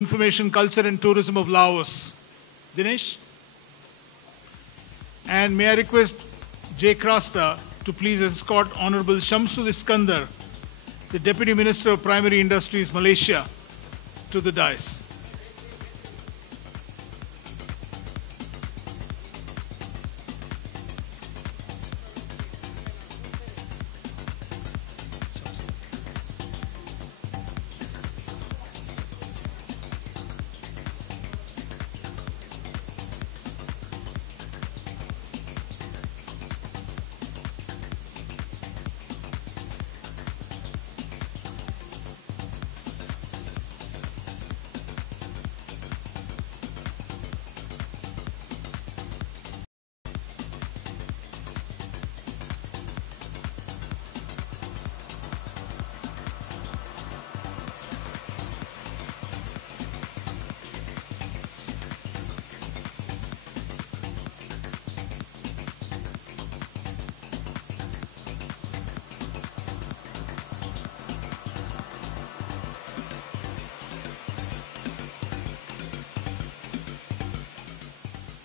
Information, Culture and Tourism of Laos. Dinesh? And may I request Jay Krasta to please escort Honorable Shamsul Iskandar, the Deputy Minister of Primary Industries, Malaysia, to the dais.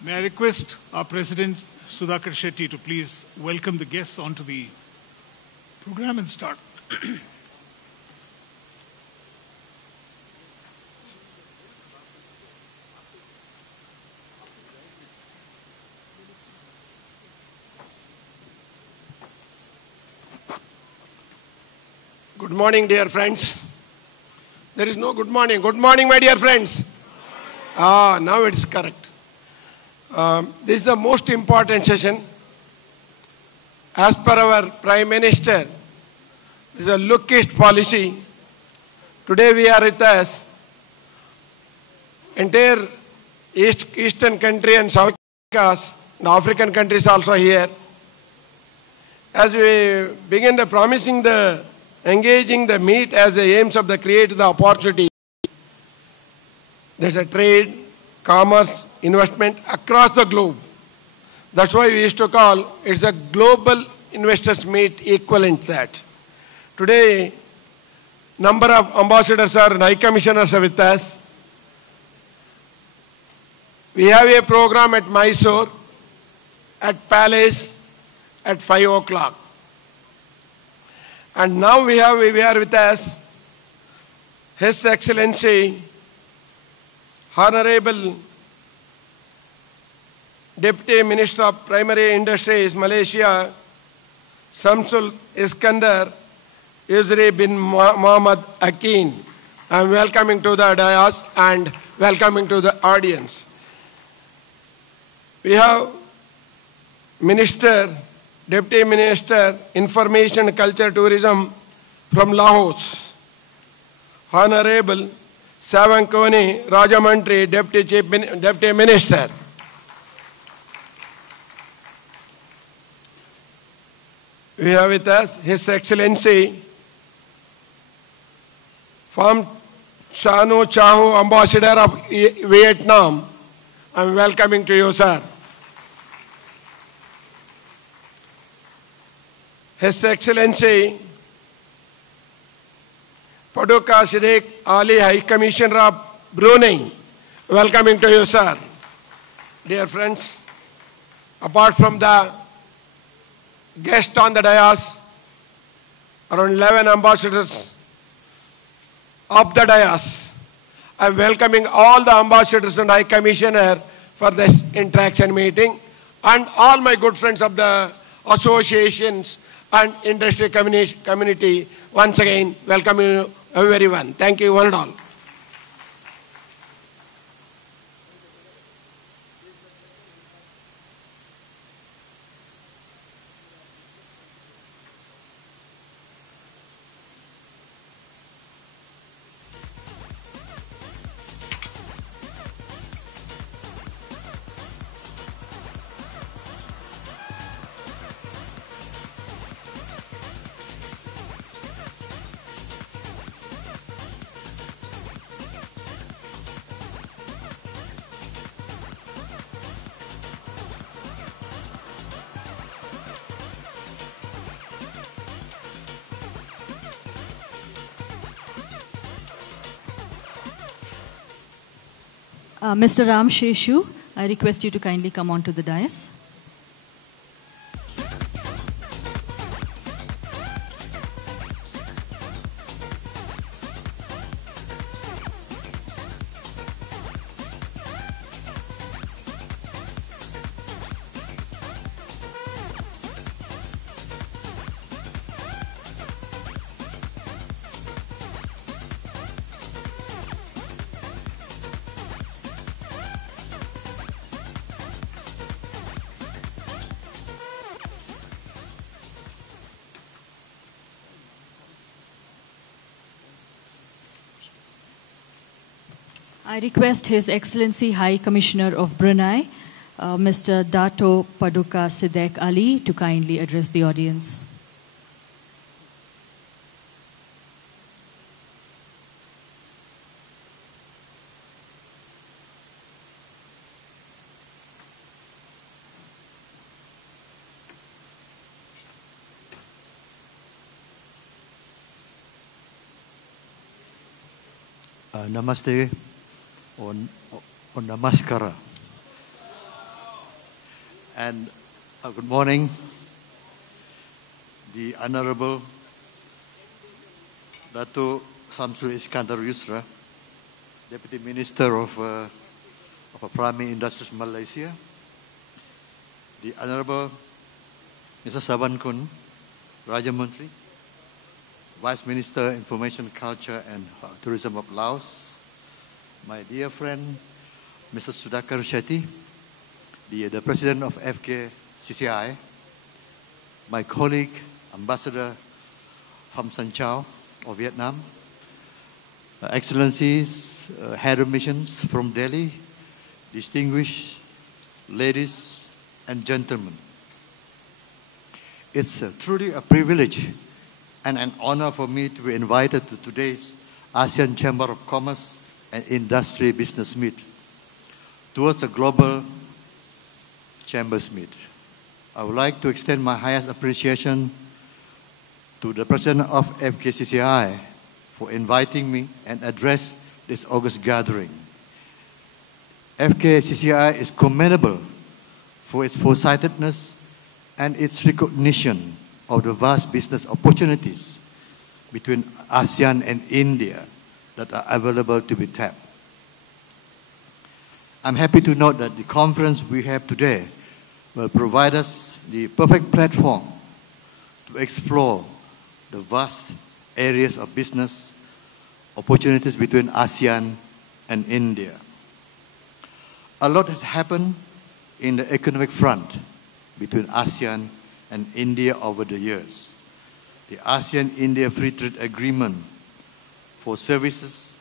May I request our President, Sudhakar Shetty, to please welcome the guests onto the program and start. Good morning, dear friends. There is no good morning. Good morning, my dear friends. Now it's correct. This is the most important session. As per our Prime Minister, this is a look-east policy. Today we are with us, entire Eastern country and South Africa, and African countries also here. As we begin the promising the engaging the meet as the aims of the create the opportunity. There's a trade, commerce, investment across the globe. That's why we used to call it's a global investors meet equivalent that. Today, number of ambassadors and high commissioners are with us. We have a program at Mysore, at Palace, at 5 o'clock. And now we are with us His Excellency, Honorable Deputy Minister of Primary Industries, Malaysia, Shamsul Iskandar Yusri bin Muhammad Akin. I am welcoming to the dais and welcoming to the audience. We have Minister, Deputy Minister, Information, Culture, Tourism from Laos, Honorable Savankoni Rajamantri, Deputy Minister. We have with us His Excellency Pham Chano Chaho, Ambassador of Vietnam. I am welcoming to you, sir. His Excellency Paduka Siddiq Ali, High Commissioner of Brunei. Welcoming to you, sir. Dear friends, apart from the guests on the dais, around 11 ambassadors of the dais. I am welcoming all the ambassadors and High Commissioner for this interaction meeting, and all my good friends of the associations and industry community. Once again, welcome you everyone. Thank you one and all. Mr. Ram Sheshu, I request you to kindly come onto the dais. I request His Excellency High Commissioner of Brunei, Mr. Dato Paduka Sidek Ali, to kindly address the audience. Namaste or Namaskara. And good morning, the Honorable Dato Samsul Iskandar Yusra, Deputy Minister of Primary Industries Malaysia, the Honorable Mr. Saban Kun, Raja Menteri, Vice Minister, Information, Culture and Tourism of Laos, my dear friend, Mr. Sudhakar Shetty, the President of FKCCI, my colleague, Ambassador Pham San Chao of Vietnam, Excellencies, Head of Missions from Delhi, distinguished ladies and gentlemen. It's truly a privilege and an honor for me to be invited to today's ASEAN Chamber of Commerce and Industry Business Meet towards a global Chambers Meet. I would like to extend my highest appreciation to the President of FKCCI for inviting me and address this August gathering. FKCCI is commendable for its foresightedness and its recognition of the vast business opportunities between ASEAN and India that are available to be tapped. I'm happy to note that the conference we have today will provide us the perfect platform to explore the vast areas of business opportunities between ASEAN and India. A lot has happened in the economic front between ASEAN and India over the years. The ASEAN-India Free Trade Agreement for services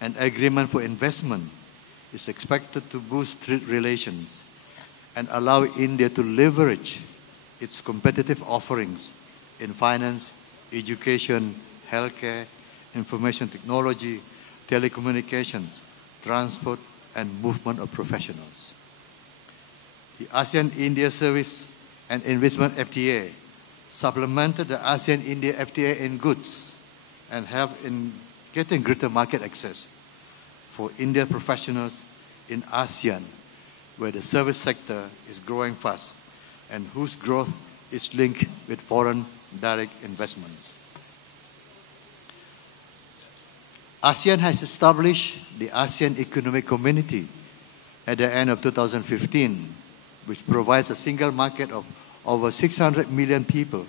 and agreement for investment is expected to boost trade relations and allow India to leverage its competitive offerings in finance, education, healthcare, information technology, telecommunications, transport, and movement of professionals. The ASEAN-India Service and Investment FTA supplemented the ASEAN-India FTA in goods and help in getting greater market access for Indian professionals in ASEAN, where the service sector is growing fast and whose growth is linked with foreign direct investments. ASEAN has established the ASEAN Economic Community at the end of 2015, which provides a single market of over 600 million people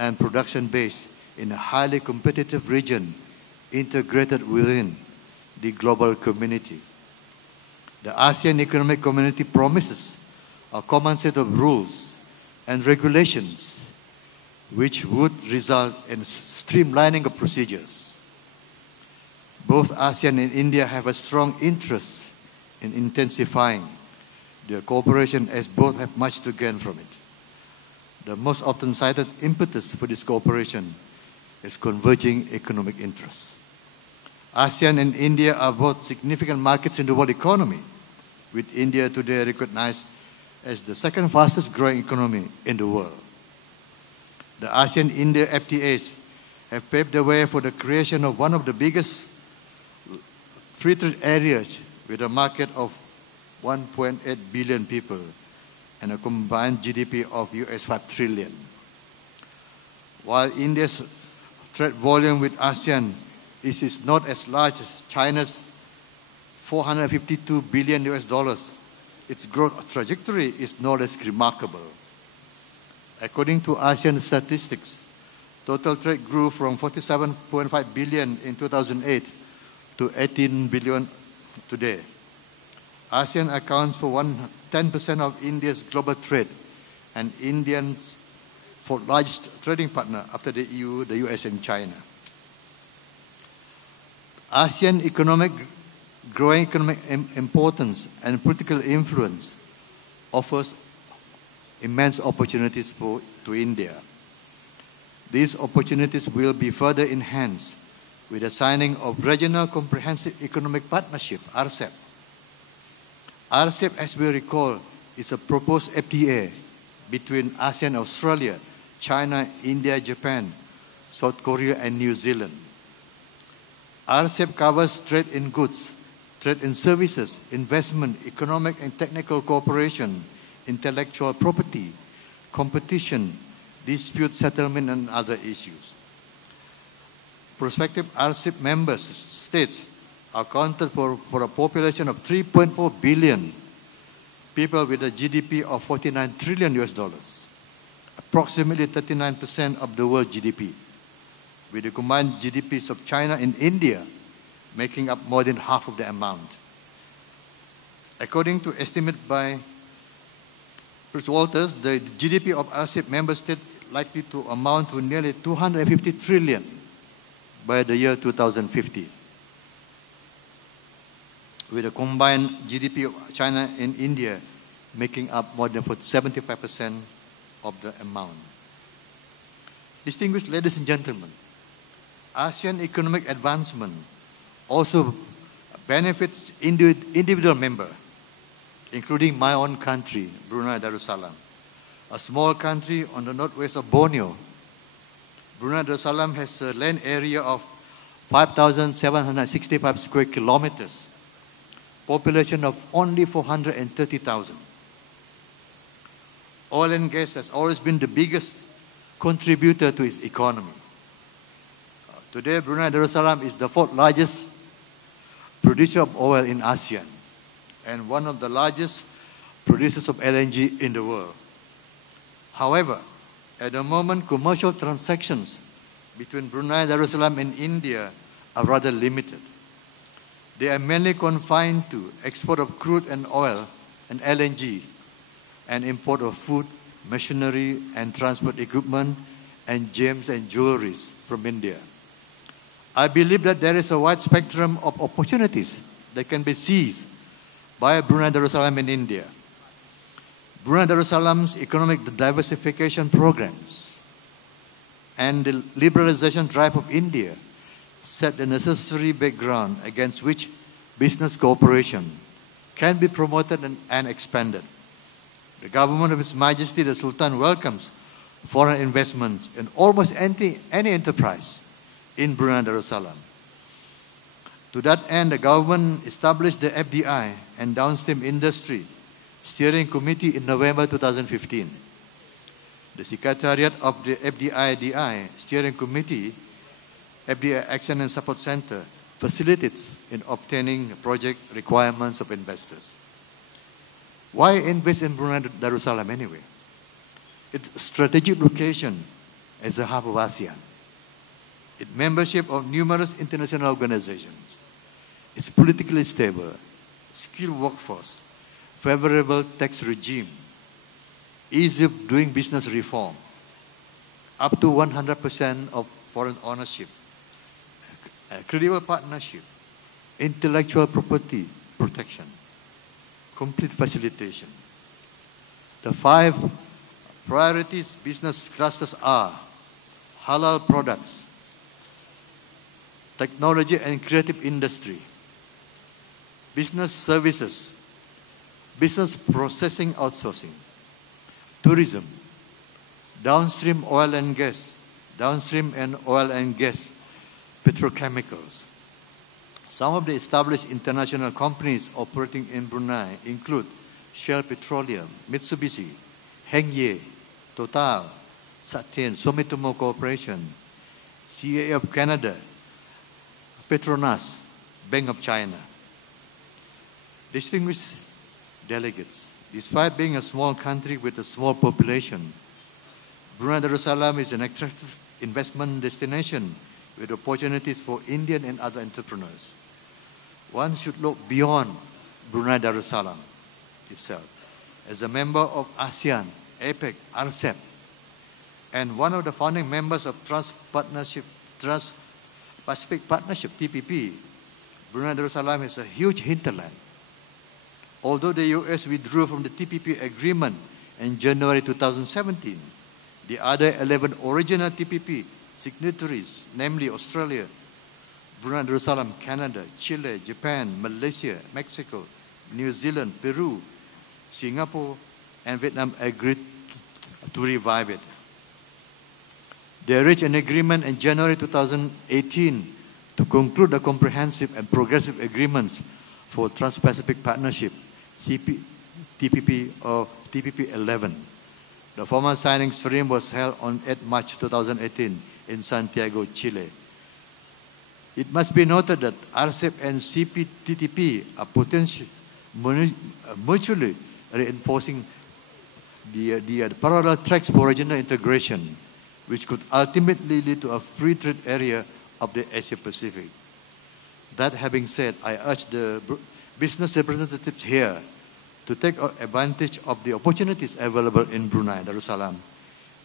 and production base in a highly competitive region integrated within the global community. The ASEAN Economic Community promises a common set of rules and regulations which would result in streamlining of procedures. Both ASEAN and India have a strong interest in intensifying their cooperation as both have much to gain from it. The most often cited impetus for this cooperation is converging economic interests. ASEAN and India are both significant markets in the world economy, with India today recognized as the second fastest growing economy in the world. The ASEAN-India FTAs have paved the way for the creation of one of the biggest free trade areas with a market of 1.8 billion people and a combined GDP of US 5 trillion. While India's trade volume with ASEAN is not as large as China's 452 billion US dollars, its growth trajectory is no less remarkable. According to ASEAN statistics, total trade grew from 47.5 billion in 2008 to 18 billion today. ASEAN accounts for 10% of India's global trade and India's fourth largest trading partner after the EU, the US, and China. ASEAN growing economic importance and political influence offers immense opportunities to India. These opportunities will be further enhanced with the signing of Regional Comprehensive Economic Partnership, RCEP. RCEP, as we recall, is a proposed FTA between ASEAN, Australia, China, India, Japan, South Korea, and New Zealand. RCEP covers trade in goods, trade in services, investment, economic and technical cooperation, intellectual property, competition, dispute settlement, and other issues. Prospective RCEP member states accounted for a population of 3.4 billion people with a GDP of 49 trillion US dollars, approximately 39% of the world GDP, with the combined GDPs of China and India making up more than half of the amount. According to estimate by Chris Walters, the GDP of RCEP member states likely to amount to nearly 250 trillion by the year 2050. With a combined GDP of China and India making up more than 75% of the amount. Distinguished ladies and gentlemen, ASEAN economic advancement also benefits individual members, including my own country, Brunei Darussalam, a small country on the northwest of Borneo. Brunei Darussalam has a land area of 5,765 square kilometers, population of only 430,000. Oil and gas has always been the biggest contributor to its economy. Today, Brunei Darussalam is the fourth largest producer of oil in ASEAN and one of the largest producers of LNG in the world. However, at the moment, commercial transactions between Brunei Darussalam and India are rather limited. They are mainly confined to export of crude and oil and LNG and import of food, machinery and transport equipment and gems and jewelries from India. I believe that there is a wide spectrum of opportunities that can be seized by Brunei Darussalam and India. Brunei Darussalam's economic diversification programs and the liberalization drive of India set the necessary background against which business cooperation can be promoted and expanded. The government of His Majesty the Sultan welcomes foreign investment in almost any enterprise in Brunei Darussalam. To that end, the government established the FDI and Downstream Industry Steering Committee in November 2015. The Secretariat of the FDI-DI Steering Committee, FDI Action and Support Center, facilitates in obtaining project requirements of investors. Why invest in Brunei Darussalam anyway? Its strategic location as a hub of ASEAN, its membership of numerous international organizations, its politically stable, skilled workforce, favorable tax regime, ease of doing business reform, up to 100% of foreign ownership, a credible partnership, intellectual property protection, complete facilitation. The 5 priorities business clusters are halal products, technology and creative industry, business services, business processing outsourcing, tourism, downstream oil and gas, petrochemicals, Some of the established international companies operating in Brunei include Shell Petroleum, Mitsubishi, Hengye, Total, Satien, Sumitomo Corporation, CA of Canada, Petronas, Bank of China. Distinguished delegates, despite being a small country with a small population, Brunei Darussalam is an attractive investment destination with opportunities for Indian and other entrepreneurs. One should look beyond Brunei Darussalam itself. As a member of ASEAN, APEC, RCEP, and one of the founding members of Trans-Pacific Partnership, TPP, Brunei Darussalam is a huge hinterland. Although the US withdrew from the TPP agreement in January 2017, the other 11 original TPP signatories, namely Australia, Brunei Darussalam, Canada, Chile, Japan, Malaysia, Mexico, New Zealand, Peru, Singapore, and Vietnam agreed to revive it. They reached an agreement in January 2018 to conclude the comprehensive and progressive agreements for Trans-Pacific Partnership, TPP or TPP 11. The formal signing ceremony was held on 8 March 2018 in Santiago, Chile. It must be noted that RCEP and CPTPP are potentially mutually reinforcing the parallel tracks for regional integration, which could ultimately lead to a free trade area of the Asia-Pacific. That having said, I urge the business representatives here to take advantage of the opportunities available in Brunei Darussalam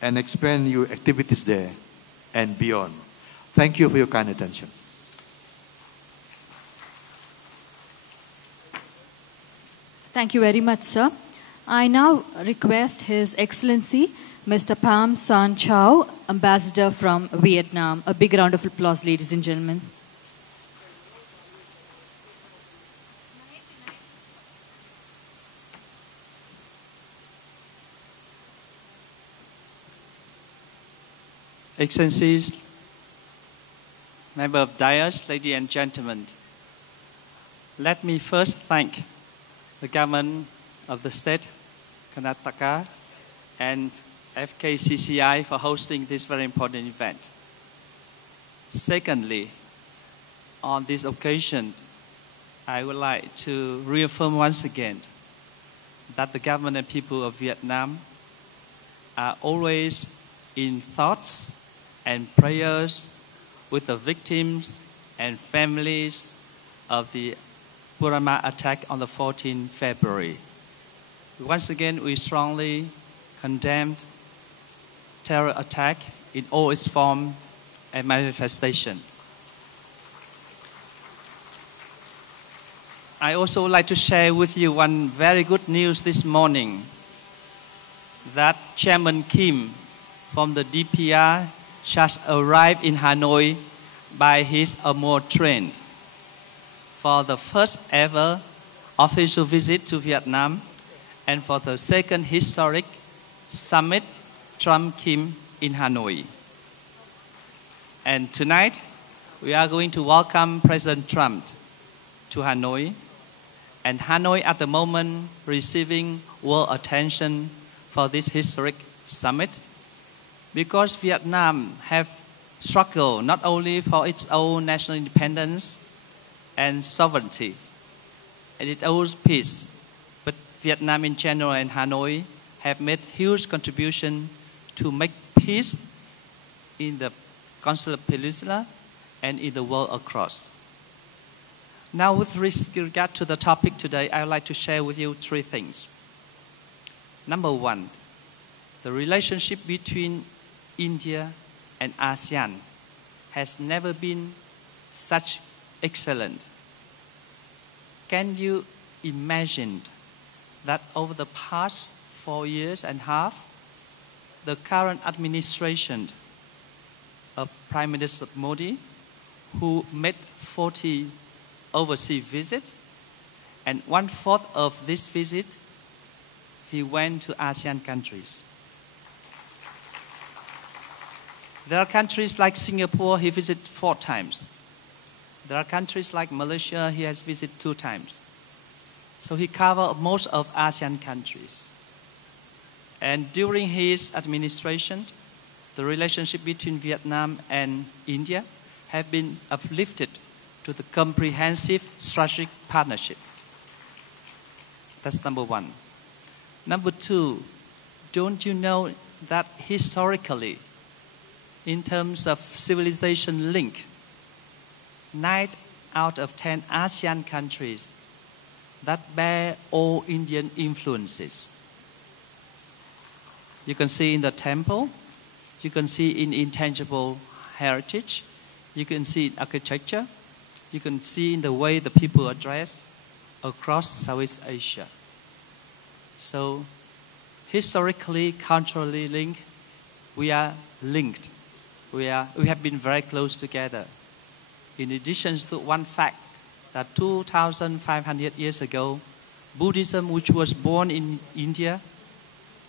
and expand your activities there and beyond. Thank you for your kind attention. Thank you very much, sir. I now request His Excellency, Mr. Pham San Chau, Ambassador from Vietnam. A big round of applause, ladies and gentlemen. Excellencies, Member of Dais, ladies and gentlemen, let me first thank the government of the state, Karnataka, and FKCCI for hosting this very important event. Secondly, on this occasion, I would like to reaffirm once again that the government and people of Vietnam are always in thoughts and prayers with the victims and families of the Burma attack on the 14th February. Once again, we strongly condemned terror attack in all its form and manifestation. I also would like to share with you one very good news this morning, that Chairman Kim from the DPR just arrived in Hanoi by his Amour train for the first ever official visit to Vietnam and for the second historic summit Trump-Kim in Hanoi. And tonight, we are going to welcome President Trump to Hanoi. And Hanoi at the moment receiving world attention for this historic summit because Vietnam have struggled not only for its own national independence and sovereignty and its own peace, but Vietnam in general and Hanoi have made huge contribution to make peace in the Consular Peninsula and in the world across. Now, with regard to the topic today, I would like to share with you three things. Number one, the relationship between India and ASEAN has never been such excellent. Can you imagine that over the past 4 years and a half, the current administration of Prime Minister Modi, who made 40 overseas visits, and 1/4 of this visit, he went to ASEAN countries. There are countries like Singapore, he visited 4 times. There are countries like Malaysia he has visited 2 times. So he covered most of ASEAN countries. And during his administration, the relationship between Vietnam and India have been uplifted to the comprehensive strategic partnership. That's number 1. Number 2, don't you know that historically, in terms of civilization link, 9 out of 10 ASEAN countries that bear all Indian influences. You can see in the temple, you can see in intangible heritage, you can see in architecture, you can see in the way the people are dressed across Southeast Asia. So historically, culturally linked, we are linked. We have been very close together. In addition to one fact that 2,500 years ago, Buddhism, which was born in India,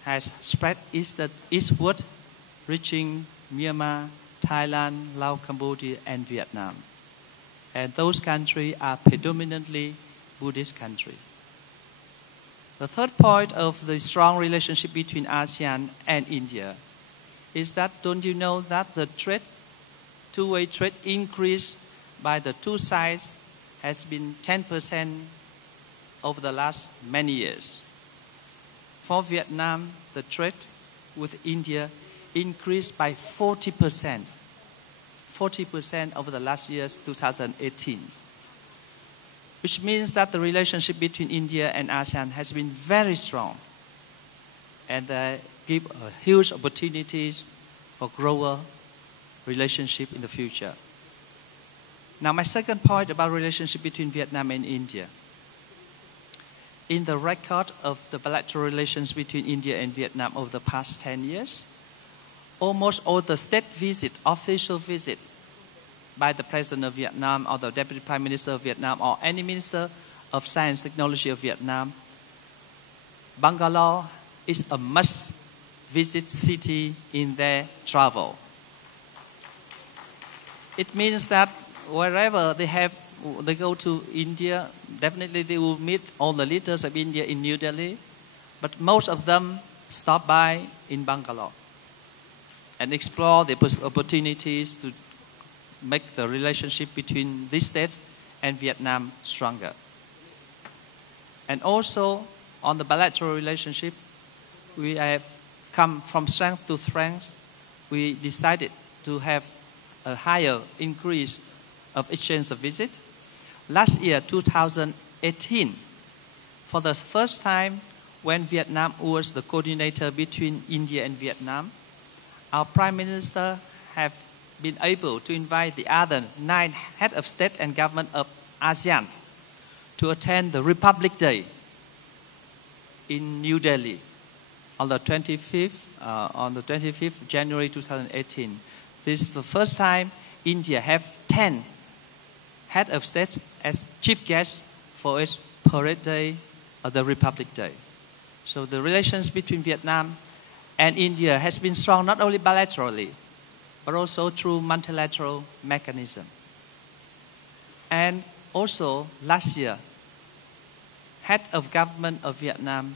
has spread eastward, reaching Myanmar, Thailand, Laos, Cambodia, and Vietnam. And those countries are predominantly Buddhist countries. The third point of the strong relationship between ASEAN and India is that, don't you know that the two-way trade increase by the two sides has been 10% over the last many years. For Vietnam, the trade with India increased by 40% over the last years, 2018. Which means that the relationship between India and ASEAN has been very strong and give huge opportunities for grower relationship in the future. Now, my second point about relationship between Vietnam and India. In the record of the bilateral relations between India and Vietnam over the past 10 years, almost all the state visit, official visit by the President of Vietnam or the Deputy Prime Minister of Vietnam or any Minister of Science and Technology of Vietnam, Bangalore is a must-visit city in their travel. It means that wherever they go to India, definitely they will meet all the leaders of India in New Delhi, but most of them stop by in Bangalore and explore the opportunities to make the relationship between these states and Vietnam stronger. And also, on the bilateral relationship, we have come from strength to strength. We decided to have a higher increase of exchange of visit. Last year, 2018, for the first time when Vietnam was the coordinator between India and Vietnam, our Prime Minister have been able to invite the other 9 heads of state and government of ASEAN to attend the Republic Day in New Delhi on the 25th January 2018. This is the first time India have 10 head of states as chief guests for its parade day or the Republic Day. So the relations between Vietnam and India has been strong not only bilaterally, but also through multilateral mechanism. And also last year, head of government of Vietnam,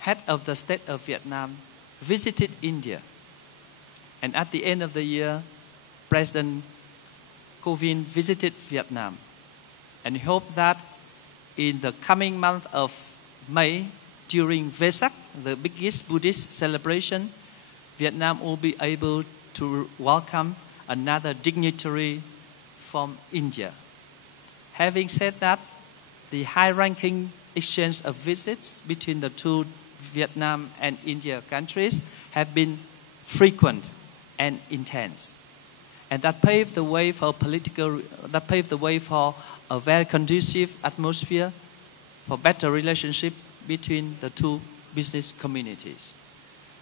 head of the state of Vietnam visited India. And at the end of the year, President Kovind visited Vietnam. And we hope that in the coming month of May, during Vesak, the biggest Buddhist celebration, Vietnam will be able to welcome another dignitary from India. Having said that, the high-ranking exchange of visits between the two Vietnam and India countries have been frequent and intense. And that paved the way for a very conducive atmosphere for better relationship between the two business communities.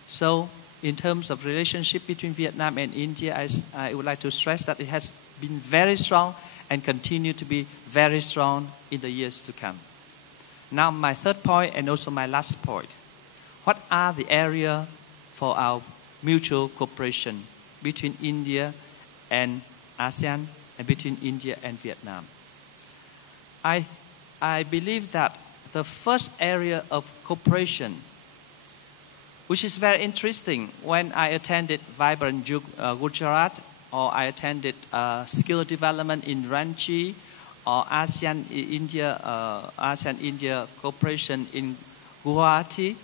So, in terms of relationship between Vietnam and India, I would like to stress that it has been very strong and continue to be very strong in the years to come. Now, my third point and also my last point. What are the areas for our mutual cooperation between India and ASEAN and between India and Vietnam. I believe that the first area of cooperation, which is very interesting, when I attended Vibrant Gujarat, or I attended skill development in Ranchi, or ASEAN-India cooperation in Guwahati,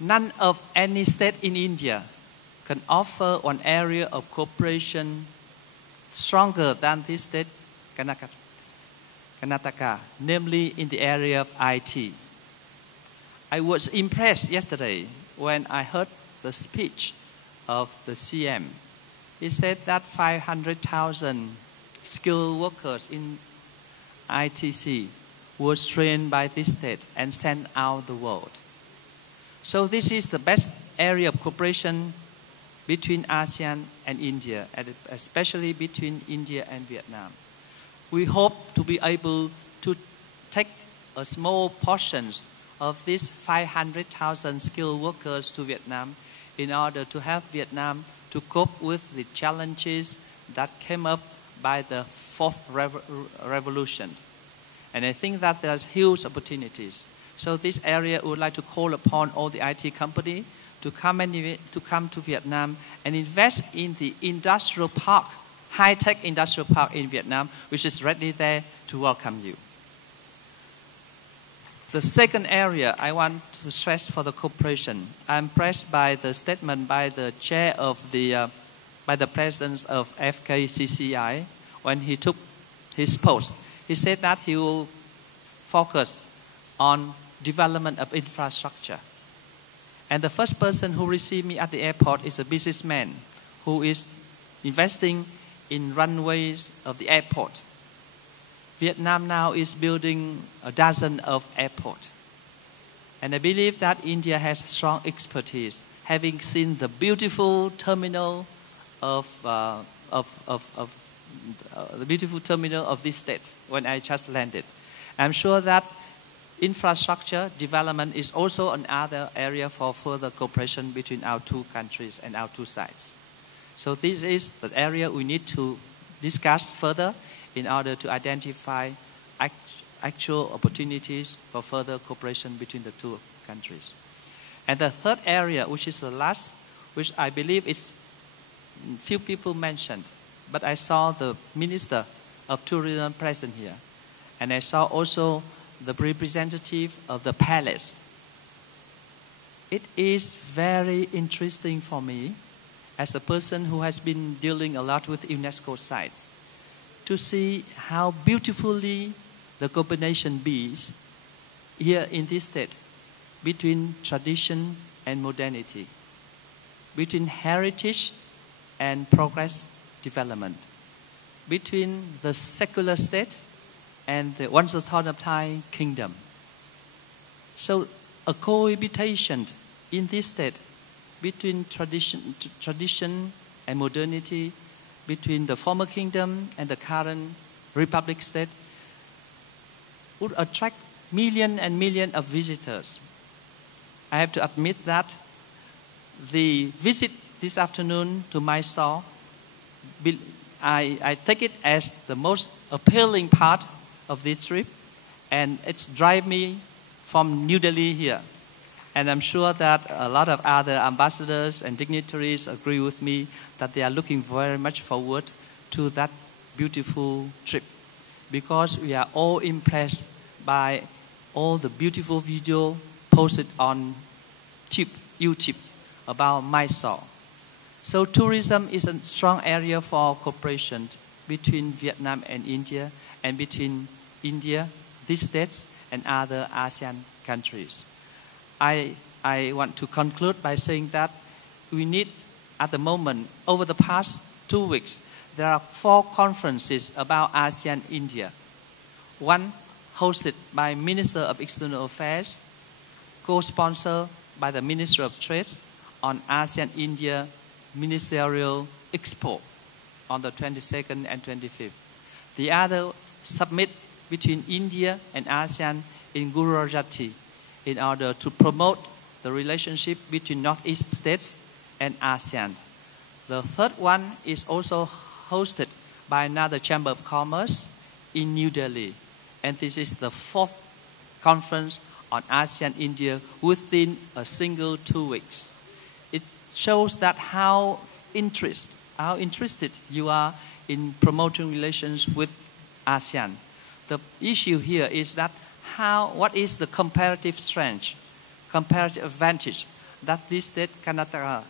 none of any state in India can offer one area of cooperation stronger than this state, Karnataka, namely in the area of IT. I was impressed yesterday when I heard the speech of the CM. He said that 500,000 skilled workers in ITC was trained by this state and sent out the world. So this is the best area of cooperation between ASEAN and India, and especially between India and Vietnam. We hope to be able to take a small portion of these 500,000 skilled workers to Vietnam in order to help Vietnam to cope with the challenges that came up by the fourth revolution. And I think that there's huge opportunities. So this area would like to call upon all the IT companies to come to Vietnam and invest in the industrial park, high-tech industrial park in Vietnam, which is ready there to welcome you. The second area I want to stress for the cooperation, I'm impressed by the statement by the chair of by the president of FKCCI when he took his post. He said that he will focus on development of infrastructure. And the first person who received me at the airport is a businessman who is investing in runways of the airport. Vietnam now is building a dozen of airports. And I believe that India has strong expertise, having seen the beautiful terminal of this state when I just landed. I'm sure that infrastructure development is also another area for further cooperation between our two countries and our two sides. So this is the area we need to discuss further in order to identify actual opportunities for further cooperation between the two countries. And the third area, which is the last, which I believe is few people mentioned, but I saw the Minister of Tourism present here, and I saw also the representative of the palace. It is very interesting for me, as a person who has been dealing a lot with UNESCO sites, to see how beautifully the combination is here in this state between tradition and modernity, between heritage and progress development, between the secular state and the once upon a time kingdom. So a cohabitation in this state between tradition and modernity, between the former kingdom and the current republic state, would attract millions and millions of visitors. I have to admit that the visit this afternoon to Mysore, I take it as the most appealing part of this trip, and it's drive me from New Delhi here. And I'm sure that a lot of other ambassadors and dignitaries agree with me that they are looking very much forward to that beautiful trip, because we are all impressed by all the beautiful video posted on YouTube about Mysore. So tourism is a strong area for cooperation between Vietnam and India, and between India, these states, and other ASEAN countries. I want to conclude by saying that we need, at the moment, over the past 2 weeks, there are 4 conferences about ASEAN-India. One hosted by Minister of External Affairs, co-sponsored by the Minister of Trade on ASEAN-India Ministerial Expo on the 22nd and 25th. The other summit between India and ASEAN in Guwahati in order to promote the relationship between Northeast states and ASEAN. The third one is also hosted by another Chamber of Commerce in New Delhi. And this is the 4th conference on ASEAN-India within a single 2 weeks. It shows that how interested you are in promoting relations with ASEAN. The issue here is that what is the comparative strength, comparative advantage that this state, Karnataka,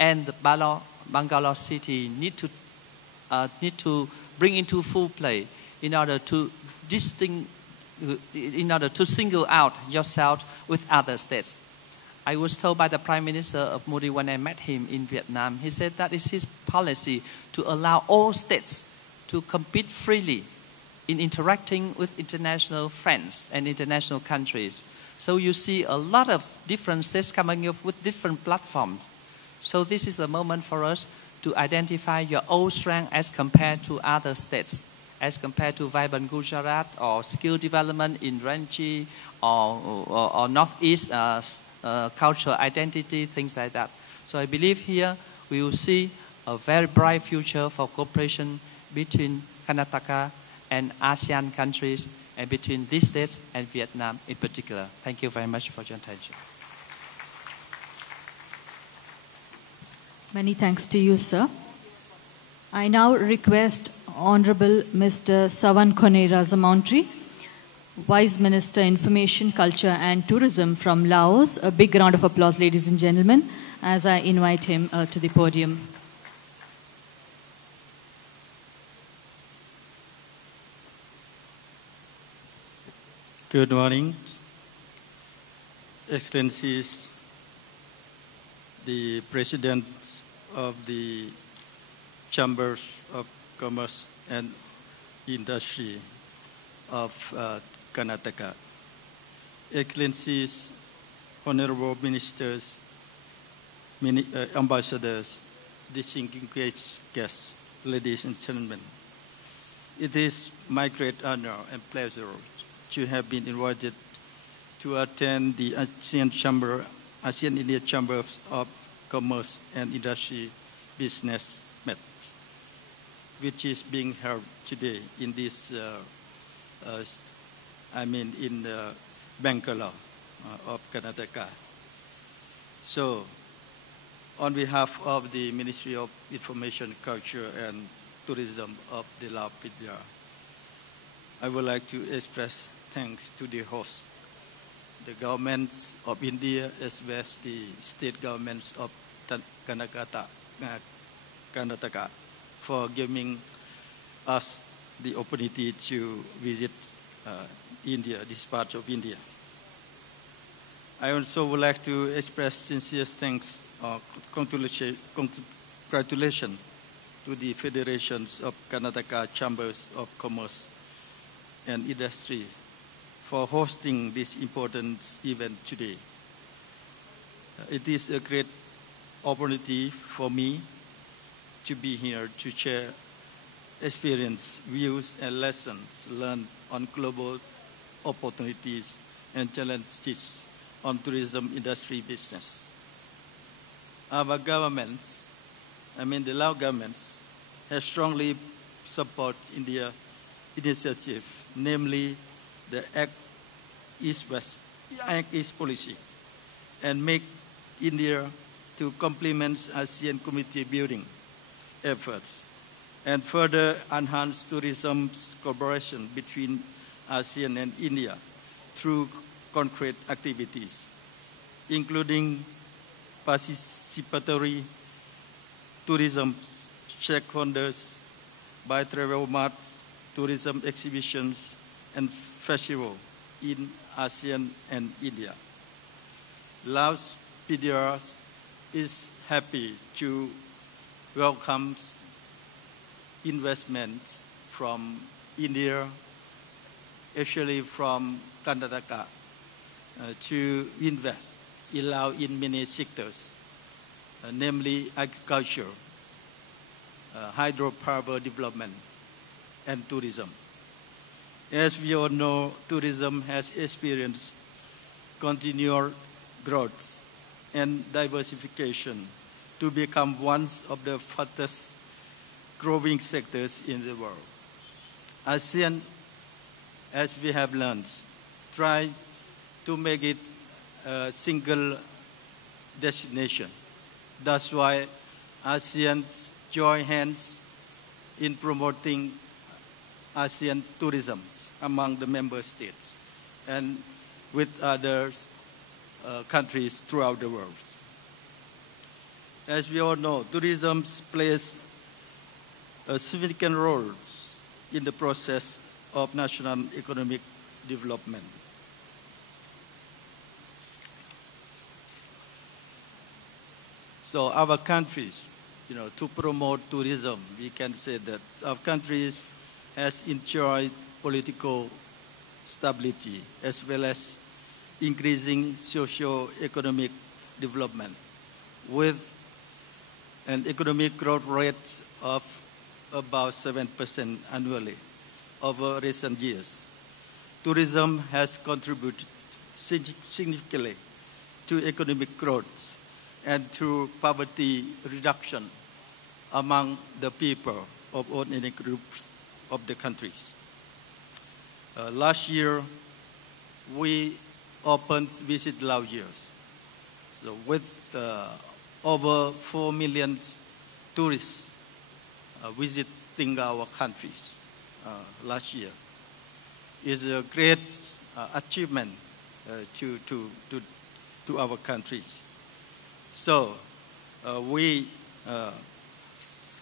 and the Bangalore city need to bring into full play in order to single out yourself with other states. I was told by the Prime Minister of Modi when I met him in Vietnam, he said that is his policy to allow all states to compete freely in interacting with international friends and international countries. So you see a lot of different states coming up with different platforms. So this is the moment for us to identify your own strength as compared to other states, as compared to vibrant Gujarat or skill development in Ranchi or Northeast cultural identity, things like that. So I believe here we will see a very bright future for cooperation between Karnataka and ASEAN countries and between these states and Vietnam in particular. Thank you very much for your attention. Many thanks to you, sir. I now request Honorable Mr. Sawan Khone Rajamontry, Vice Minister, Information, Culture and Tourism from Laos. A big round of applause, ladies and gentlemen, as I invite him to the podium. Good morning, Excellencies, the President of the Chambers of Commerce and Industry of Karnataka, Excellencies, Honorable Ministers, Ambassadors, distinguished guests, ladies and gentlemen. It is my great honor and pleasure to have been invited to attend the ASEAN-India Chamber of Commerce and Industry Business Meet, which is being held today in this, in Bangalore of Karnataka. So, on behalf of the Ministry of Information, Culture and Tourism of the Lao PDR, I would like to express thanks to the host, the governments of India as well as the state governments of Karnataka for giving us the opportunity to visit India, this part of India. I also would like to express sincere thanks or congratulations to the Federations of Karnataka Chambers of Commerce and Industry for hosting this important event today. It is a great opportunity for me to be here to share experience, views, and lessons learned on global opportunities and challenges on tourism industry business. Our governments, the Lao governments, have strongly supported India initiative, namely the Act East policy, and make India to complement ASEAN community building efforts and further enhance tourism cooperation between ASEAN and India through concrete activities, including participatory tourism stakeholders, by travel marts, tourism exhibitions, and festivals in ASEAN and India. Laos PDR is happy to welcome investments from India, actually from Karnataka, to invest in Laos in many sectors, namely agriculture, hydropower development, and tourism. As we all know, tourism has experienced continual growth and diversification to become one of the fastest growing sectors in the world. ASEAN, as we have learned, try to make it a single destination. That's why ASEAN join hands in promoting ASEAN tourism among the member states and with other countries throughout the world. As we all know, tourism plays a significant role in the process of national economic development. So our countries, to promote tourism, we can say that our countries has enjoyed political stability as well as increasing socio-economic development with an economic growth rate of about 7% annually over recent years. Tourism has contributed significantly to economic growth and to poverty reduction among the people of all ethnic groups of the countries. Last year, we opened visit lounges. So with over 4 million tourists visiting our countries last year, is a great achievement to our countries. So we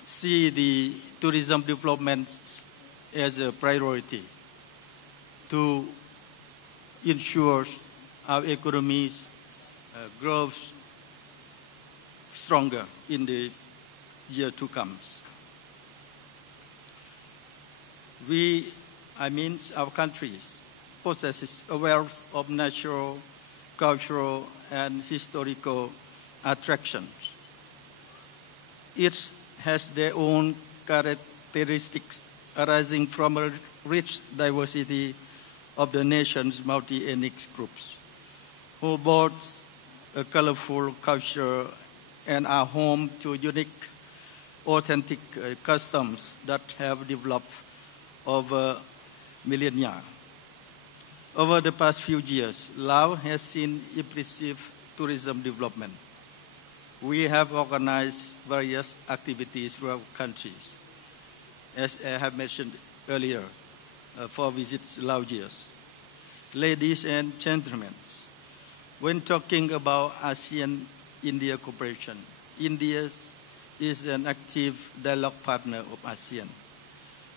see the tourism development as a priority to ensure our economies grows stronger in the year to come. Our countries possesses a wealth of natural, cultural, and historical attractions. It has their own characteristics arising from a rich diversity of the nation's multi-ethnic groups, who boast a colorful culture and are home to unique, authentic customs that have developed over millennia. Over the past few years, Laos has seen impressive tourism development. We have organized various activities for our countries, as I have mentioned earlier, for visits lounges. Ladies and gentlemen, when talking about ASEAN-India cooperation, India is an active dialogue partner of ASEAN.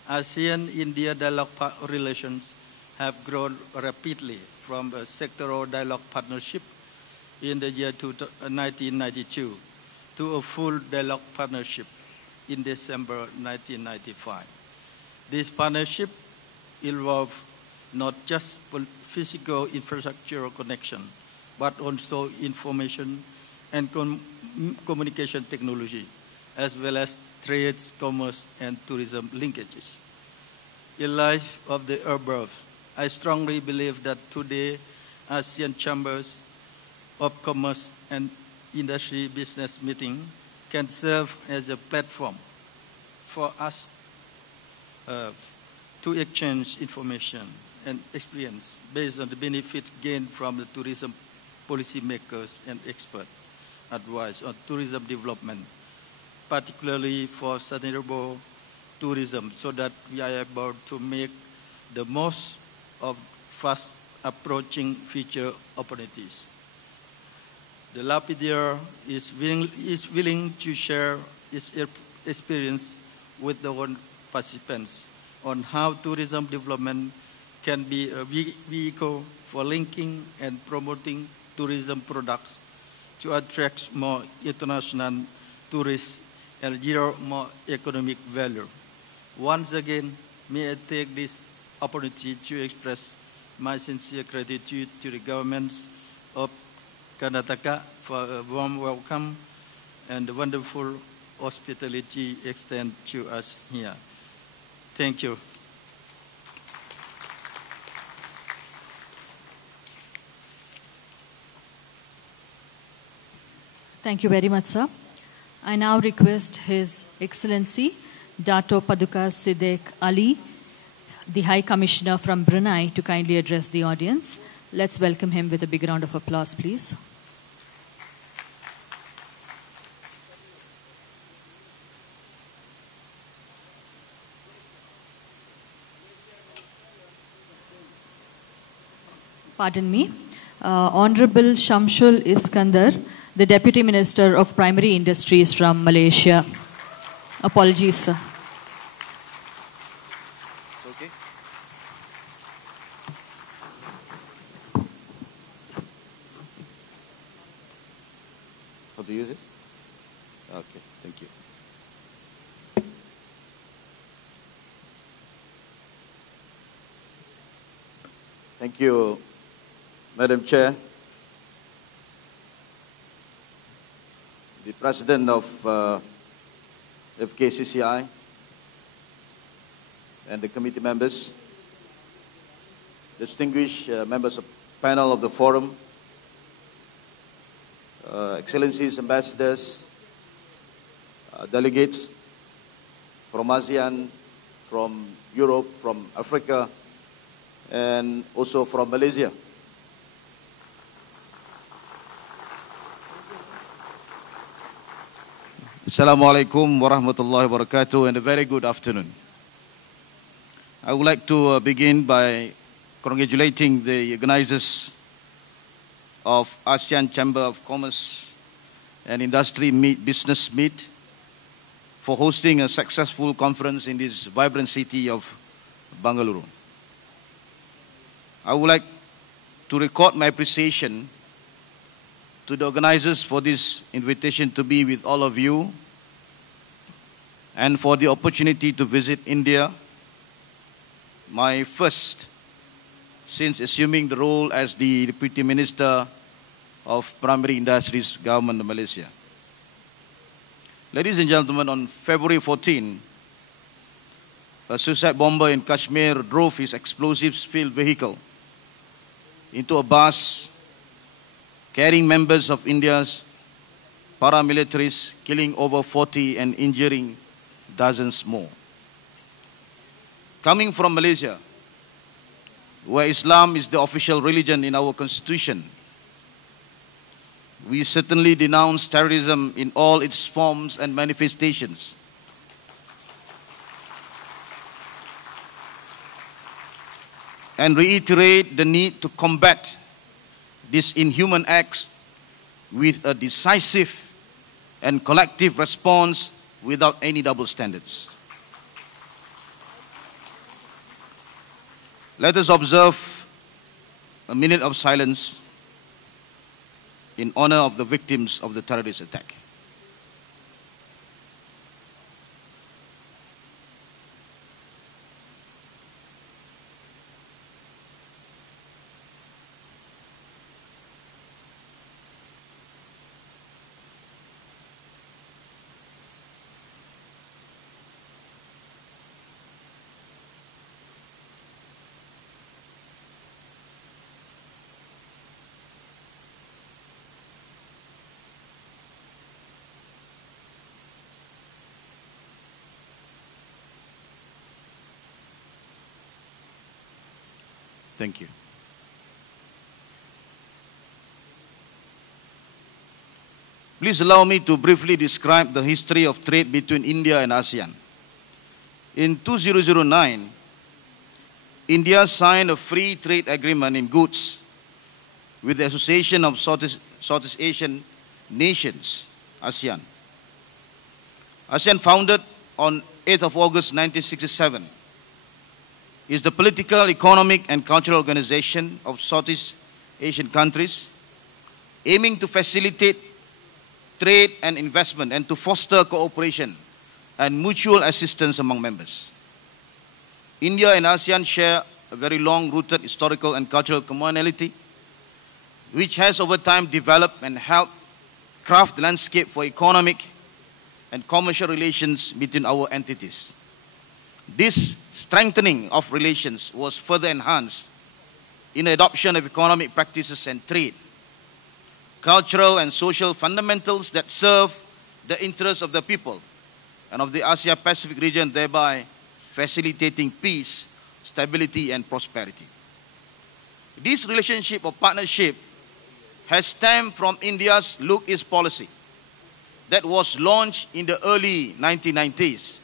ASEAN-India dialogue relations have grown rapidly from a sectoral dialogue partnership in the year 1992 to a full dialogue partnership in December 1995. This partnership involves not just physical infrastructural connection, but also information and communication technology, as well as trade, commerce, and tourism linkages. In light of the above, I strongly believe that today ASEAN Chambers of Commerce and Industry business meeting can serve as a platform for us to exchange information and experience based on the benefit gained from the tourism policymakers and expert advice on tourism development, particularly for sustainable tourism, so that we are able to make the most of fast approaching future opportunities. The Lapidaire is willing to share its experience with the participants on how tourism development can be a vehicle for linking and promoting tourism products to attract more international tourists and generate more economic value. Once again, may I take this opportunity to express my sincere gratitude to the governments of Karnataka for a warm welcome and the wonderful hospitality extended to us here. Thank you. Thank you very much, sir. I now request His Excellency, Dato Paduka Siddiq Ali, the High Commissioner from Brunei, to kindly address the audience. Let's welcome him with a big round of applause, please. Pardon me. Honorable Shamsul Iskandar, the Deputy Minister of Primary Industries from Malaysia. Apologies, sir. Okay. How to use this? Okay, thank you. Thank you, Madam Chair, the President of FKCCI, and the committee members, distinguished members of the panel of the forum, Excellencies, ambassadors, delegates from ASEAN, from Europe, from Africa, and also from Malaysia. Assalamualaikum warahmatullahi wabarakatuh, and a very good afternoon. I would like to begin by congratulating the organizers of ASEAN Chamber of Commerce and Industry Business Meet for hosting a successful conference in this vibrant city of Bangalore. I would like to record my appreciation to the organizers for this invitation to be with all of you and for the opportunity to visit India, my first since assuming the role as the Deputy Minister of Primary Industries, Government of Malaysia. Ladies and gentlemen, on February 14, a suicide bomber in Kashmir drove his explosives-filled vehicle into a bus carrying members of India's paramilitaries, killing over 40 and injuring dozens more. Coming from Malaysia, where Islam is the official religion in our constitution, we certainly denounce terrorism in all its forms and manifestations. And reiterate the need to combat these inhuman acts with a decisive and collective response without any double standards. Let us observe a minute of silence in honor of the victims of the terrorist attack. Thank you. Please allow me to briefly describe the history of trade between India and ASEAN. In 2009, India signed a free trade agreement in goods with the Association of Southeast Asian Nations, ASEAN. ASEAN, founded on 8th of August 1967, is the political, economic, and cultural organization of Southeast Asian countries, aiming to facilitate trade and investment and to foster cooperation and mutual assistance among members. India and ASEAN share a very long-rooted historical and cultural commonality, which has over time developed and helped craft the landscape for economic and commercial relations between our entities. This strengthening of relations was further enhanced in the adoption of economic practices and trade, cultural and social fundamentals that serve the interests of the people, and of the Asia-Pacific region, thereby facilitating peace, stability, and prosperity. This relationship or partnership has stemmed from India's Look East policy that was launched in the early 1990s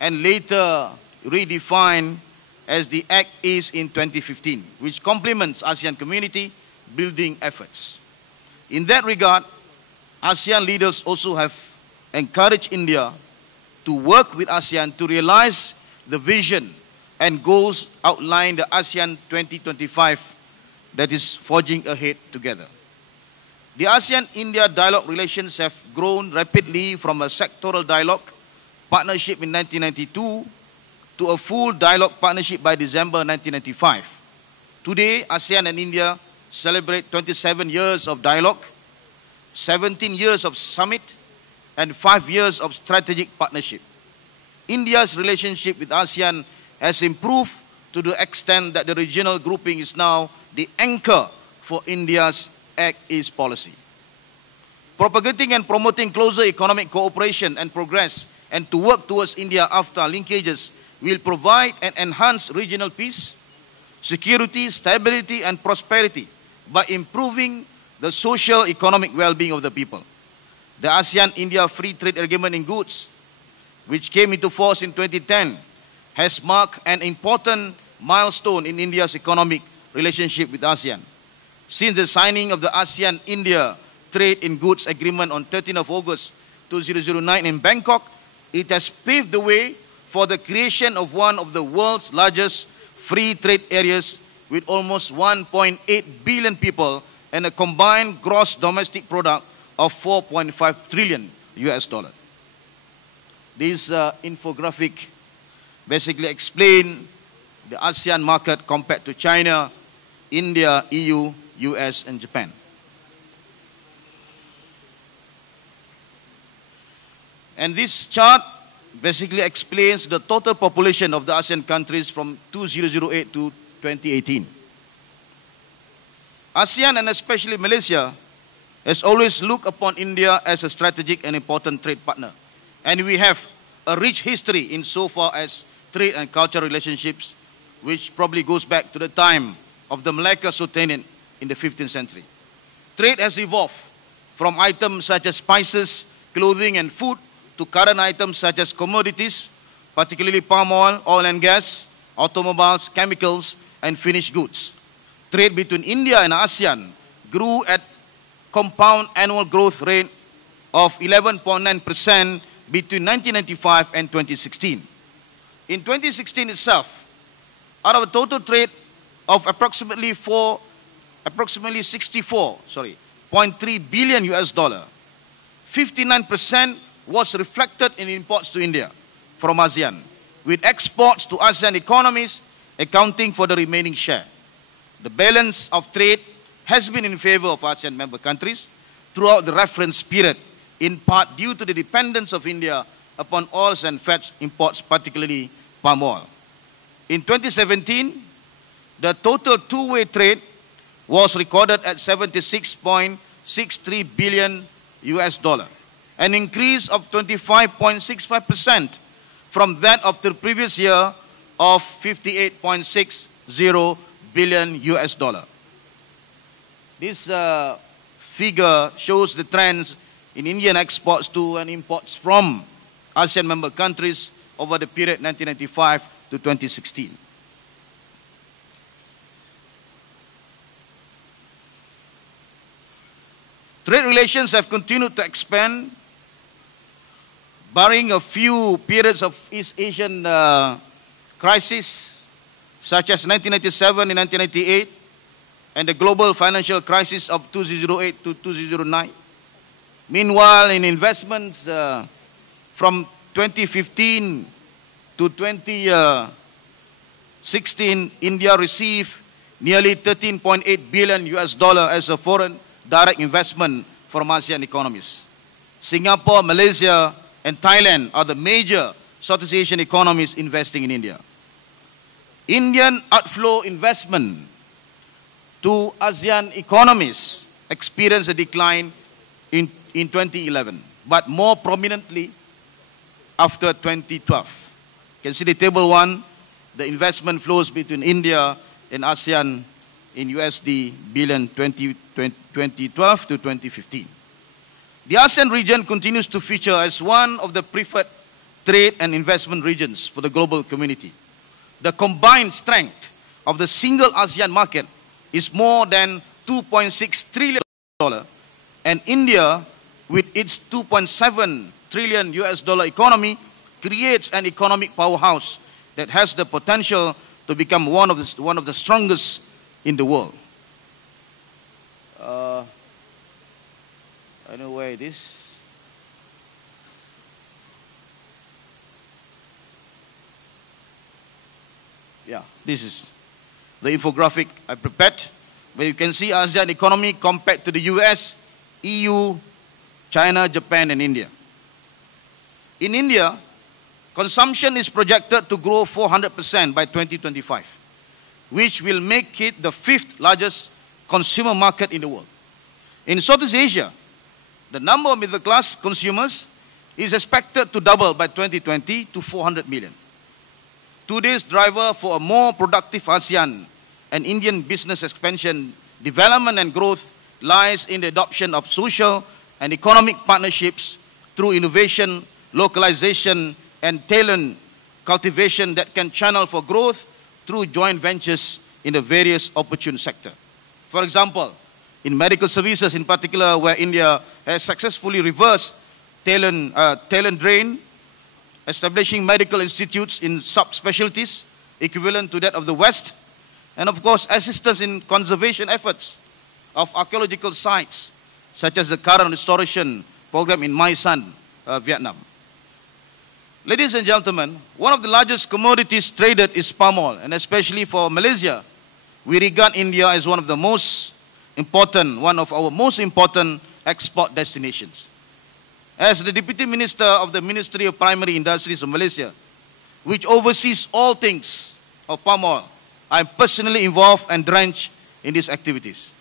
and later redefined as the Act East in 2015, which complements ASEAN community building efforts. In that regard, ASEAN leaders also have encouraged India to work with ASEAN to realize the vision and goals outlined in the ASEAN 2025 that is forging ahead together. The ASEAN-India dialogue relations have grown rapidly from a sectoral dialogue partnership in 1992 to a full dialogue partnership by December 1995. Today, ASEAN and India celebrate 27 years of dialogue, 17 years of summit, and 5 years of strategic partnership. India's relationship with ASEAN has improved to the extent that the regional grouping is now the anchor for India's Act East policy. Propagating and promoting closer economic cooperation and progress and to work towards India after linkages will provide and enhance regional peace, security, stability, and prosperity by improving the social economic well-being of the people. The ASEAN-India Free Trade Agreement in goods, which came into force in 2010, has marked an important milestone in India's economic relationship with ASEAN. Since the signing of the ASEAN-India Trade in Goods Agreement on 13th of August 2009 in Bangkok, it has paved the way for the creation of one of the world's largest free trade areas with almost 1.8 billion people and a combined gross domestic product of 4.5 trillion US dollar. This infographic basically explains the ASEAN market compared to China, India, EU, US, and Japan. And this chart basically explains the total population of the ASEAN countries from 2008 to 2018. ASEAN and especially Malaysia has always looked upon India as a strategic and important trade partner. And we have a rich history in so far as trade and cultural relationships, which probably goes back to the time of the Malacca Sultanate in the 15th century. Trade has evolved from items such as spices, clothing, and food to current items such as commodities, particularly palm oil and gas, automobiles, chemicals, and finished goods. Trade between India and ASEAN grew at compound annual growth rate of 11.9% between 1995 and 2016. In 2016 itself, out of a total trade of approximately 64.3 billion US dollar, 59% was reflected in imports to India from ASEAN, with exports to ASEAN economies accounting for the remaining share. The balance of trade has been in favor of ASEAN member countries throughout the reference period, in part due to the dependence of India upon oils and fats imports, particularly palm oil. In 2017, the total two-way trade was recorded at 76.63 billion US dollar, an increase of 25.65% from that of the previous year of 58.60 billion US dollar. This figure shows the trends in Indian exports to and imports from ASEAN member countries over the period 1995 to 2016. Trade relations have continued to expand, barring a few periods of East Asian crisis, such as 1997 and 1998, and the global financial crisis of 2008 to 2009. Meanwhile, in investments from 2015 to 2016, India received nearly 13.8 billion US dollar as a foreign direct investment from ASEAN economies. Singapore, Malaysia, and Thailand are the major Southeast Asian economies investing in India. Indian outflow investment to ASEAN economies experienced a decline in 2011, but more prominently after 2012. You can see the table 1, the investment flows between India and ASEAN in USD billion 2012 to 2015. The ASEAN region continues to feature as one of the preferred trade and investment regions for the global community. The combined strength of the single ASEAN market is more than $2.6 trillion, and India, with its $2.7 trillion economy, creates an economic powerhouse that has the potential to become one of the strongest in the world. I know where it is. Yeah, this is the infographic I prepared, where you can see ASEAN economy compared to the US, EU, China, Japan, and India. In India, consumption is projected to grow 400% by 2025, which will make it the 5th largest consumer market in the world. In Southeast Asia, the number of middle-class consumers is expected to double by 2020 to 400 million. Today's driver for a more productive ASEAN and Indian business expansion, development, and growth lies in the adoption of social and economic partnerships through innovation, localization, and talent cultivation that can channel for growth through joint ventures in the various opportune sectors. For example, in medical services in particular, where India has successfully reversed talent drain, establishing medical institutes in subspecialties equivalent to that of the West, and of course assistance in conservation efforts of archaeological sites, such as the current restoration program in Mai San, Vietnam. Ladies and gentlemen, one of the largest commodities traded is palm oil, and especially for Malaysia, we regard India as one of our most important export destinations. As the Deputy Minister of the Ministry of Primary Industries of Malaysia, which oversees all things of palm oil, I am personally involved and drenched in these activities.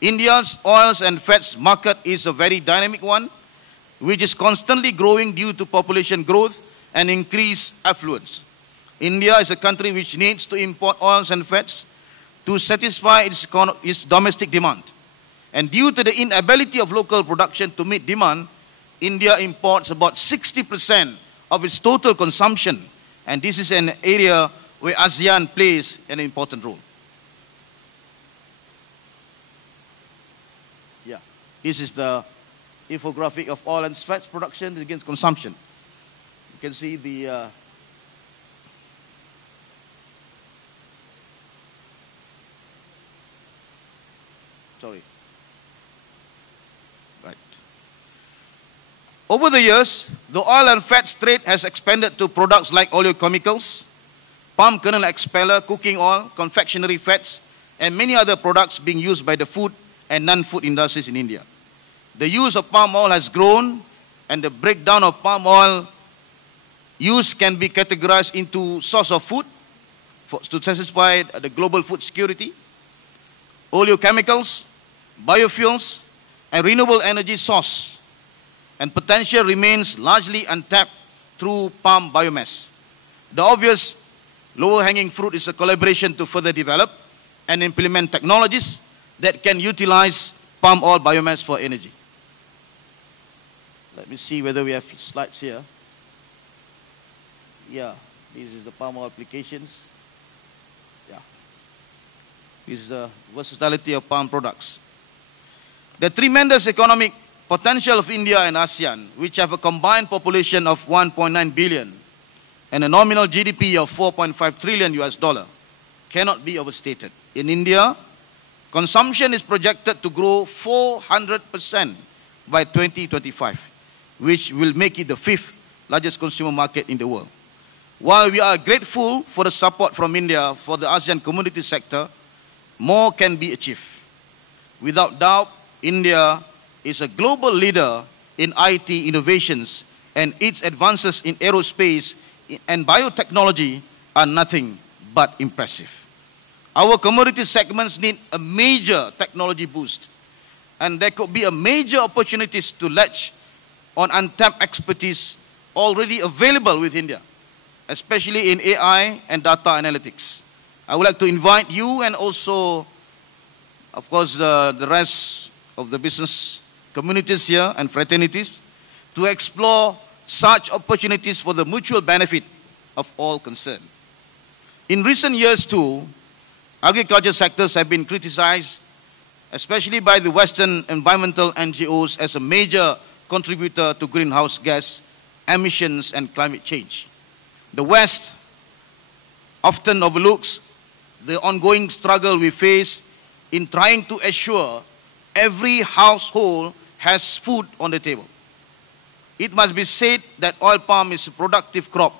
India's oils and fats market is a very dynamic one, which is constantly growing due to population growth and increased affluence. India is a country which needs to import oils and fats to satisfy its domestic demand. And due to the inability of local production to meet demand, India imports about 60% of its total consumption, and this is an area where ASEAN plays an important role. Yeah, this is the infographic of oil and fats production against consumption. You can see the Right. Over the years, the oil and fats trade has expanded to products like oleochemicals, palm kernel expeller, cooking oil, confectionery fats, and many other products being used by the food and non-food industries in India. The use of palm oil has grown, and the breakdown of palm oil use can be categorized into source of food to satisfy the global food security, oleochemicals, biofuels, and renewable energy source, and potential remains largely untapped through palm biomass. The obvious lower-hanging fruit is a collaboration to further develop and implement technologies that can utilize palm oil biomass for energy. Let me see whether we have slides here. Yeah, this is the palm oil applications. Yeah. This is the versatility of palm products. The tremendous economic potential of India and ASEAN, which have a combined population of 1.9 billion and a nominal GDP of $4.5 trillion, cannot be overstated. In India, consumption is projected to grow 400% by 2025, which will make it the 5th largest consumer market in the world. While we are grateful for the support from India for the ASEAN commodity sector, more can be achieved. Without doubt, India is a global leader in IT innovations, and its advances in aerospace and biotechnology are nothing but impressive. Our commodity segments need a major technology boost, and there could be a major opportunities to latch on untapped expertise already available with India, especially in AI and data analytics. I would like to invite you and also, of course, the rest of the business communities here and fraternities to explore such opportunities for the mutual benefit of all concerned. In recent years too, agriculture sectors have been criticized, especially by the Western environmental NGOs, as a major contributor to greenhouse gas emissions and climate change. The West often overlooks the ongoing struggle we face in trying to assure every household has food on the table. It must be said that oil palm is a productive crop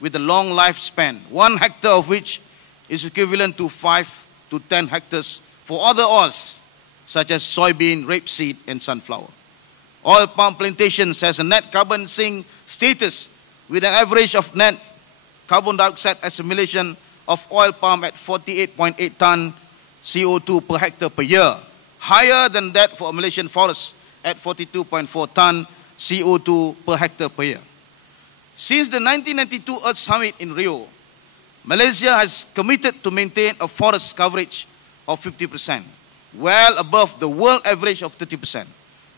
with a long lifespan, 1 hectare of which is equivalent to 5 to 10 hectares for other oils, such as soybean, rapeseed, and sunflower. Oil palm plantations has a net carbon sink status with an average of net carbon dioxide assimilation of oil palm at 48.8 ton CO2 per hectare per year, higher than that for a Malaysian forest at 42.4 ton CO2 per hectare per year. Since the 1992 Earth Summit in Rio, Malaysia has committed to maintain a forest coverage of 50%, well above the world average of 30%.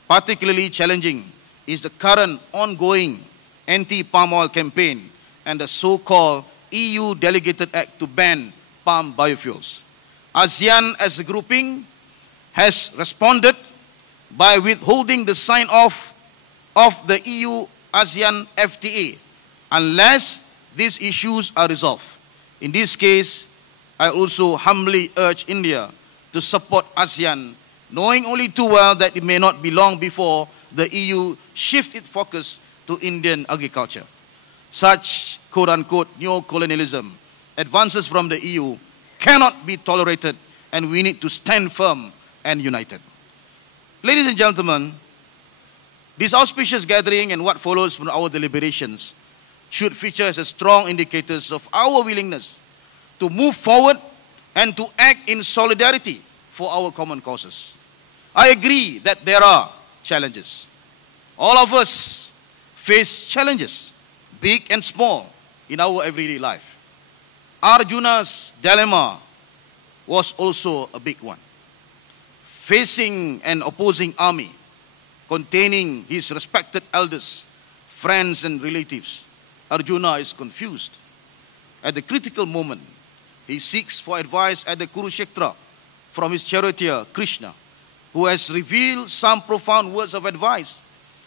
Particularly challenging is the current ongoing anti-palm oil campaign and the so-called EU Delegated Act to ban palm biofuels. ASEAN as a grouping has responded by withholding the sign-off of the EU-ASEAN FTA unless these issues are resolved. In this case, I also humbly urge India to support ASEAN, knowing only too well that it may not be long before the EU shifts its focus to Indian agriculture. Such quote-unquote neo-colonialism advances from the EU cannot be tolerated, and we need to stand firm and united. Ladies and gentlemen, this auspicious gathering and what follows from our deliberations should feature as a strong indicators of our willingness to move forward and to act in solidarity for our common causes. I agree that there are challenges. All of us face challenges, big and small, in our everyday life. Arjuna's dilemma was also a big one. Facing an opposing army containing his respected elders, friends and relatives, Arjuna is confused. At the critical moment, he seeks for advice at the Kurukshetra from his charioteer Krishna, who has revealed some profound words of advice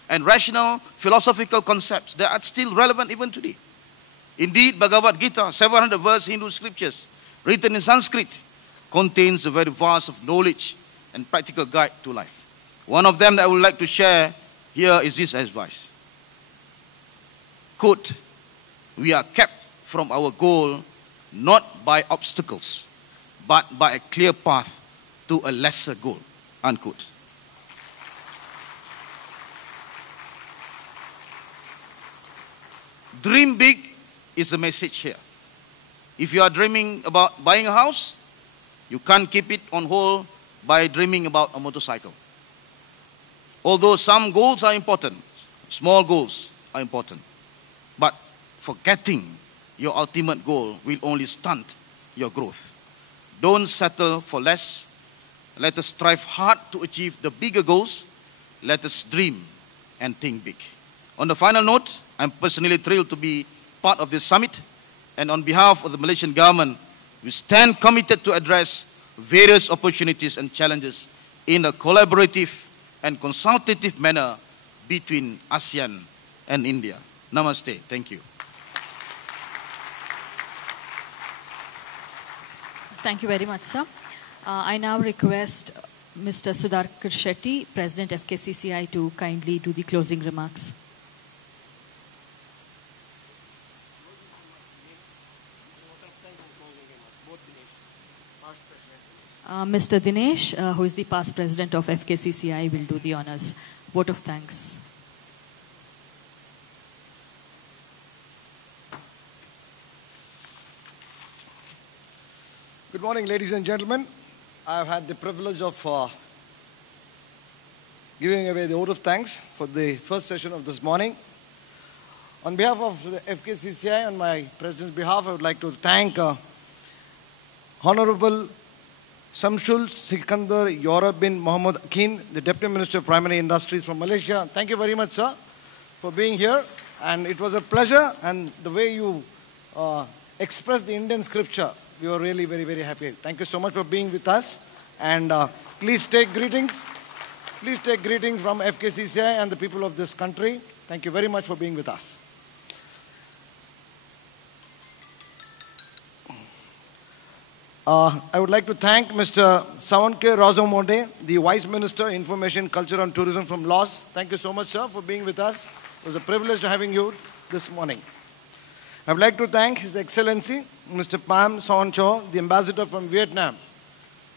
and rational philosophical concepts that are still relevant even today. Indeed, Bhagavad Gita, 700-verse Hindu scriptures, written in Sanskrit, contains a very vast of knowledge and practical guide to life. One of them that I would like to share here is this advice. Quote, we are kept from our goal not by obstacles, but by a clear path to a lesser goal. Unquote. Dream big is the message here. If you are dreaming about buying a house, you can't keep it on hold by dreaming about a motorcycle. Although some goals are important, small goals are important, but forgetting your ultimate goal will only stunt your growth. Don't settle for less. Let us strive hard to achieve the bigger goals. Let us dream and think big. On the final note, I'm personally thrilled to be part of this summit, and on behalf of the Malaysian government, we stand committed to address various opportunities and challenges in a collaborative and consultative manner between ASEAN and India. Namaste. Thank you. Thank you very much, sir. I now request Mr. Sudhakar Shetty, President FKCCI, to kindly do the closing remarks. Mr. Dinesh, who is the past president of FKCCI, will do the honors. Vote of thanks. Good morning, ladies and gentlemen. I've had the privilege of giving away the vote of thanks for the first session of this morning. On behalf of the FKCCI, on my President's behalf, I would like to thank Honorable Shamsul Sikandar Yorub bin Mohammed Akin, the Deputy Minister of Primary Industries from Malaysia. Thank you very much, sir, for being here. And it was a pleasure, and the way you expressed the Indian scripture, we were really very, very happy. Thank you so much for being with us. And please take greetings. Please take greetings from FKCCI and the people of this country. Thank you very much for being with us. I would like to thank Mr. Sawanke Razomode, the Vice Minister, Information, Culture and Tourism from Laos. Thank you so much, sir, for being with us. It was a privilege to having you this morning. I would like to thank His Excellency, Mr. Pham Son Cho, the Ambassador from Vietnam.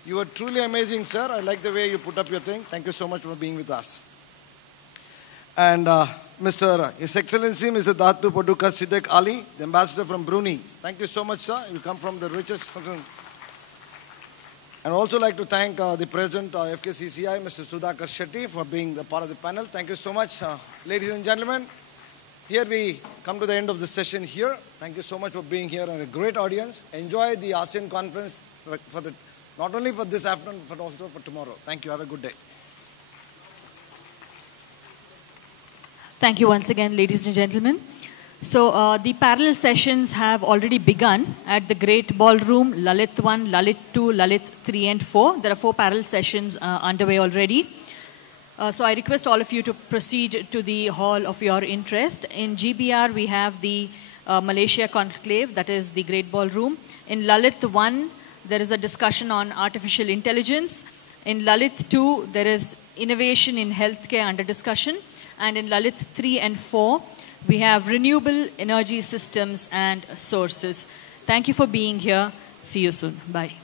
You were truly amazing, sir. I like the way you put up your thing. Thank you so much for being with us. And His Excellency, Mr. Datu Paduka Siddiq Ali, the Ambassador from Brunei. Thank you so much, sir. You come from the richest. And also like to thank the President of FKCCI, Mr. Sudhakar Shetty, for being a part of the panel. Thank you so much, ladies and gentlemen. Here we come to the end of the session here. Thank you so much for being here and a great audience. Enjoy the ASEAN conference not only for this afternoon, but also for tomorrow. Thank you. Have a good day. Thank you once again, ladies and gentlemen. So the parallel sessions have already begun at the Great Ballroom, Lalit 1, Lalit 2, Lalit 3 and 4. There are 4 parallel sessions underway already. So I request all of you to proceed to the hall of your interest. In GBR, we have the Malaysia Conclave, that is the Great Ballroom. In Lalit 1, there is a discussion on artificial intelligence. In Lalit 2, there is innovation in healthcare under discussion. And in Lalit 3 and 4, we have renewable energy systems and sources. Thank you for being here. See you soon. Bye.